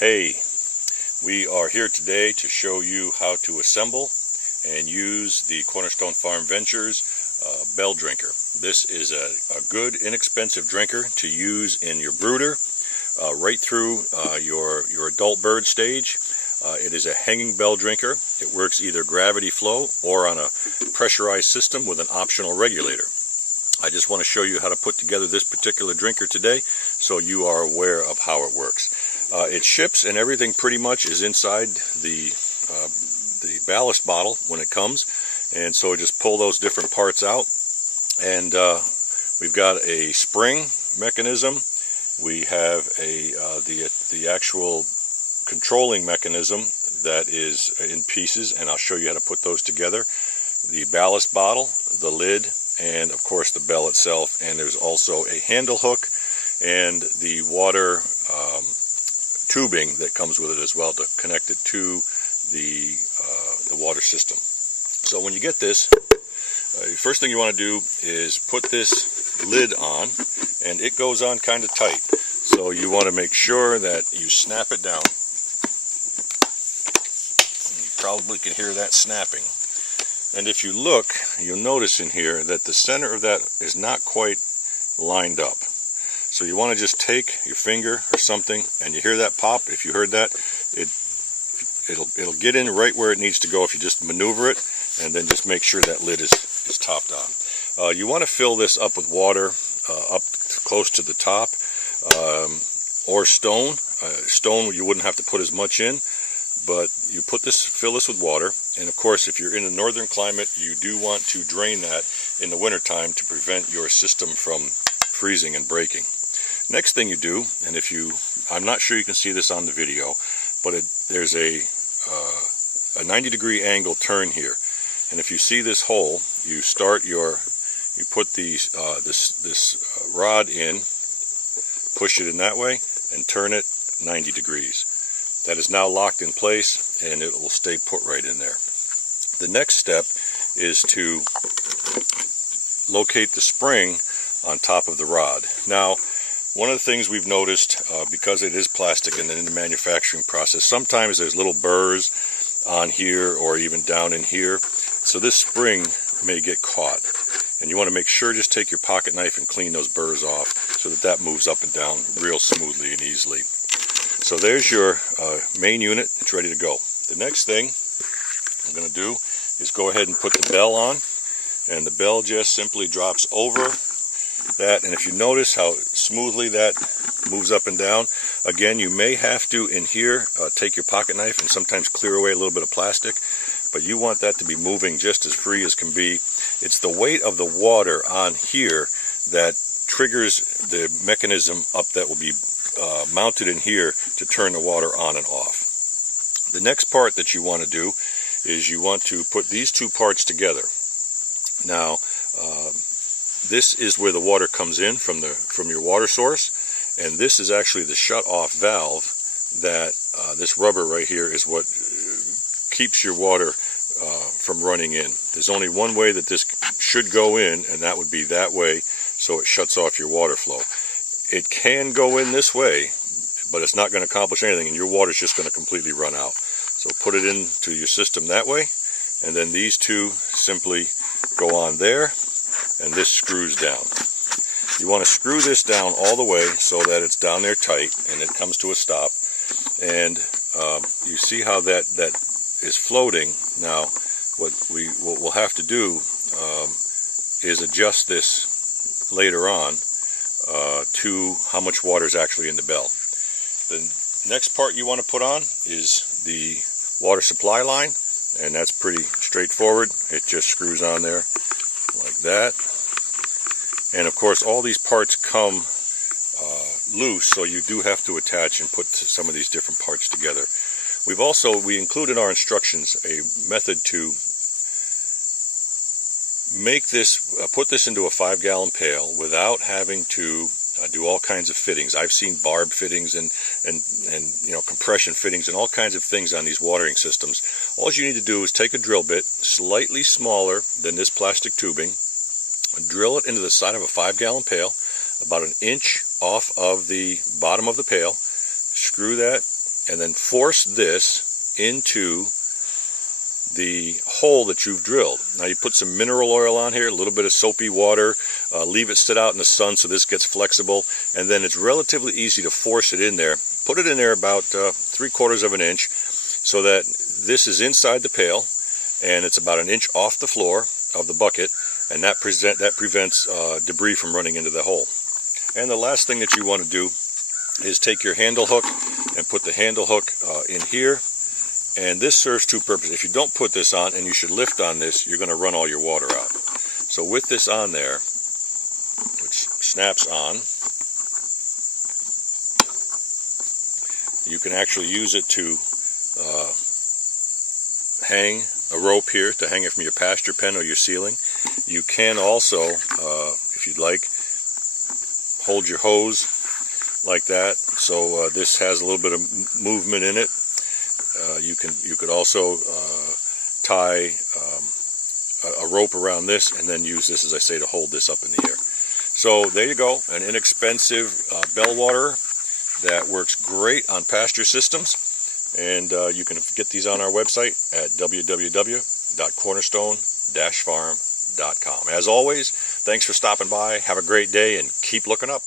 Hey, we are here today to show you how to assemble and use the Cornerstone Farm Ventures Bell Drinker. This is a good, inexpensive drinker to use in your brooder, right through your adult bird stage. It is a hanging bell drinker. It works either gravity flow or on a pressurized system with an optional regulator. I just want to show you how to put together this particular drinker today so you are aware of how it works. It ships and everything pretty much is inside the ballast bottle when it comes, and so just pull those different parts out, and we've got a spring mechanism. We have the actual controlling mechanism that is in pieces, and I'll show you how to put those together. The ballast bottle, the lid, and of course the bell itself, and there's also a handle hook and the water tubing that comes with it as well to connect it to the water system. So when you get this, first thing you want to do is put this lid on, and it goes on kind of tight. So you want to make sure that you snap it down. You probably can hear that snapping. And if you look, you'll notice in here that the center of that is not quite lined up. So you want to just take your finger or something, and you hear that pop. If you heard that, it'll get in right where it needs to go if you just maneuver it, and then just make sure that lid is topped on. You want to fill this up with water up close to the top, or stone. Stone you wouldn't have to put as much in, but you fill this with water. And of course, if you're in a northern climate, you do want to drain that in the wintertime to prevent your system from freezing and breaking. Next thing you do, and I'm not sure you can see this on the video, but there's a 90-degree angle turn here. And if you see this hole, you put this rod in, push it in that way, and turn it 90 degrees. That is now locked in place, and it will stay put right in there. The next step is to locate the spring on top of the rod. Now, one of the things we've noticed, because it is plastic and in the manufacturing process, sometimes there's little burrs on here or even down in here. So this spring may get caught. And you want to make sure, just take your pocket knife and clean those burrs off so that moves up and down real smoothly and easily. So there's your main unit. It's ready to go. The next thing I'm going to do is go ahead and put the bell on. And the bell just simply drops over that, and if you notice how smoothly that moves up and down, again, you may have to, in here, take your pocket knife and sometimes clear away a little bit of plastic, but you want that to be moving just as free as can be. It's the weight of the water on here that triggers the mechanism up that will be mounted in here to turn the water on and off. The next part that you want to do is you want to put these two parts together. Now, this is where the water comes in from your water source, and this is actually the shut-off valve that this rubber right here is what keeps your water from running in. There's only one way that this should go in, and that would be that way, so it shuts off your water flow. It can go in this way, but it's not going to accomplish anything, and your water's just going to completely run out. So put it into your system that way, and then these two simply go on there, and this screws down. You want to screw this down all the way so that it's down there tight and it comes to a stop. And you see how that is floating. Now, what we'll have to do is adjust this later on to how much water is actually in the bell. The next part you want to put on is the water supply line, and that's pretty straightforward. It just screws on there like that. And of course, all these parts come loose, so you do have to attach and put some of these different parts together. We include in our instructions a method to make this, put this into a 5-gallon pail without having to do all kinds of fittings. I've seen barb fittings and compression fittings and all kinds of things on these watering systems. All you need to do is take a drill bit, slightly smaller than this plastic tubing, drill it into the side of a 5-gallon pail, about an inch off of the bottom of the pail, screw that and then force this into the hole that you've drilled. Now you put some mineral oil on here, a little bit of soapy water, leave it sit out in the sun so this gets flexible, and then it's relatively easy to force it in there. Put it in there about 3/4 of an inch so that this is inside the pail and it's about an inch off the floor of the bucket, and that prevents debris from running into the hole. And the last thing that you want to do is take your handle hook and put the handle hook in here. And this serves two purposes. If you don't put this on, and you should lift on this, you're going to run all your water out. So with this on there, which snaps on, you can actually use it to hang a rope here, to hang it from your pasture pen or your ceiling. You can also, if you'd like, hold your hose like that. So this has a little bit of movement in it. You could also tie a rope around this and then use this, as I say, to hold this up in the air. So there you go, an inexpensive bell waterer that works great on pasture systems, and you can get these on our website at www.cornerstone-farm.com. As always, thanks for stopping by. Have a great day and keep looking up.